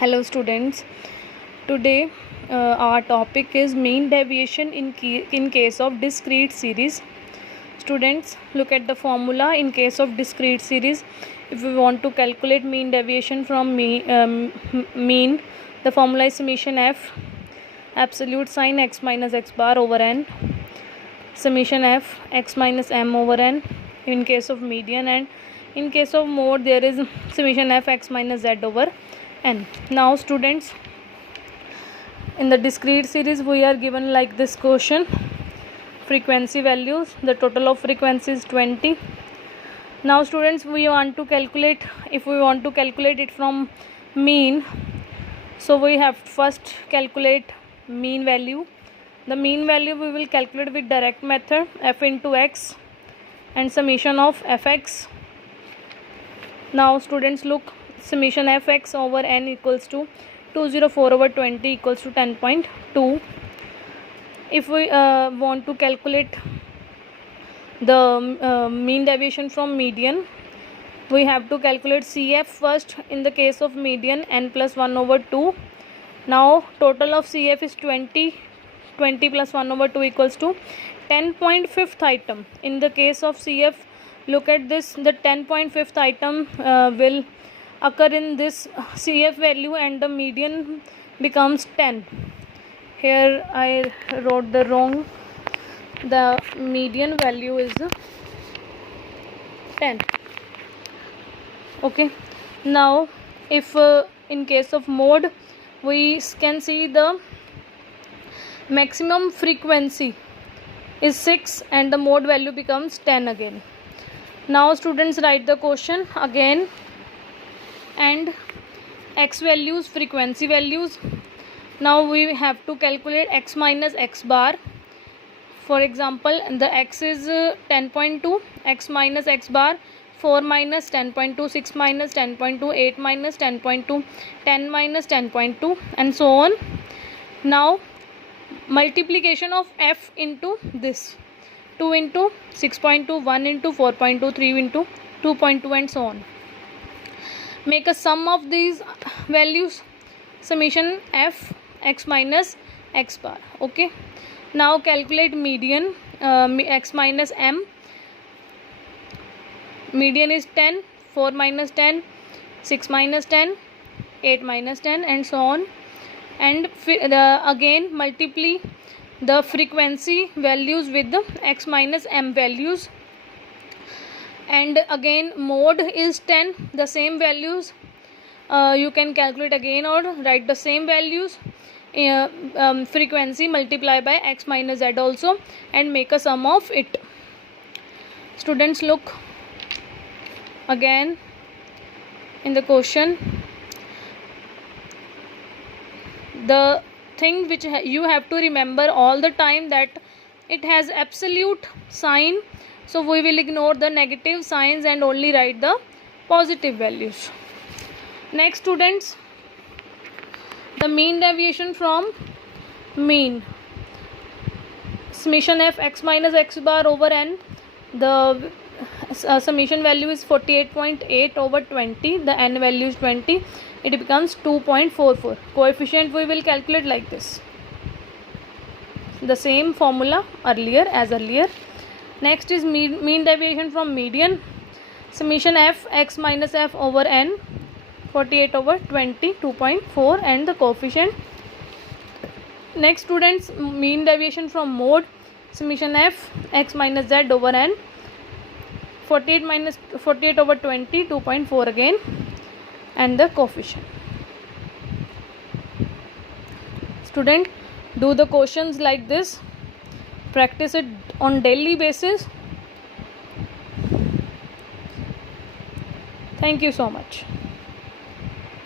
Hello students, today our topic is mean deviation in case of discrete series. Students, look at the formula. In case of discrete series, if we want to calculate mean deviation from mean, the formula is summation f absolute sign x minus x bar over n, summation f x minus m over n in case of median, and in case of mode there is summation f x minus z over n. Now students, in the discrete series we are given like this question: frequency values, the total of frequency is 20. Now students, we want to calculate, if we want to calculate it from mean, so we have first calculate mean value. The mean value we will calculate with direct method, f into x and summation of fx. Now students, look, summation fx over n equals to 204 over 20 equals to 10.2. If we want to calculate the mean deviation from median, we have to calculate CF first. In the case of median, n plus 1 over 2. Now total of CF is 20. 20 plus 1 over 2 equals to 10.5th item. In the case of CF, look at this, the 10.5th item will occur in this CF value and the median becomes 10. Here I wrote the wrong, the median value is 10. Okay, now if in case of mode, we can see the maximum frequency is 6 and the mode value becomes 10 again. Now students, write the question again, and x values, frequency values. Now we have to calculate x minus x bar. For example, the x is 10.2, x minus x bar 4 minus 10.2, 6 minus 10.2, 8 minus 10.2, 10 minus 10.2, and so on. Now multiplication of f into this, 2 into 6.2, 1 into 4.2, 3 into 2.2, and so on. Make a sum of these values, summation f x minus x bar. Okay, now calculate median, x minus m. Median is 10, 4 minus 10, 6 minus 10, 8 minus 10, and so on. And again multiply the frequency values with the x minus m values, and again mode is 10, the same values you can calculate again or write the same values, frequency multiply by x minus z also, and make a sum of it. Students, look again in the question, the thing which you have to remember all the time, that it has absolute sign, so we will ignore the negative signs and only write the positive values. Next students, the mean deviation from mean, summation f x minus x bar over n, the summation value is 48.8 over 20, the n value is 20, it becomes 2.44. Coefficient we will calculate like this, the same formula as earlier. Next is mean deviation from median, summation f x minus f over n, 48 over 20, 2.4, and the coefficient. Next students, mean deviation from mode, summation f x minus z over n, 48 over 20, 2.4 again, and the coefficient. Student, do the questions like this, practice it on daily basis. Thank you so much.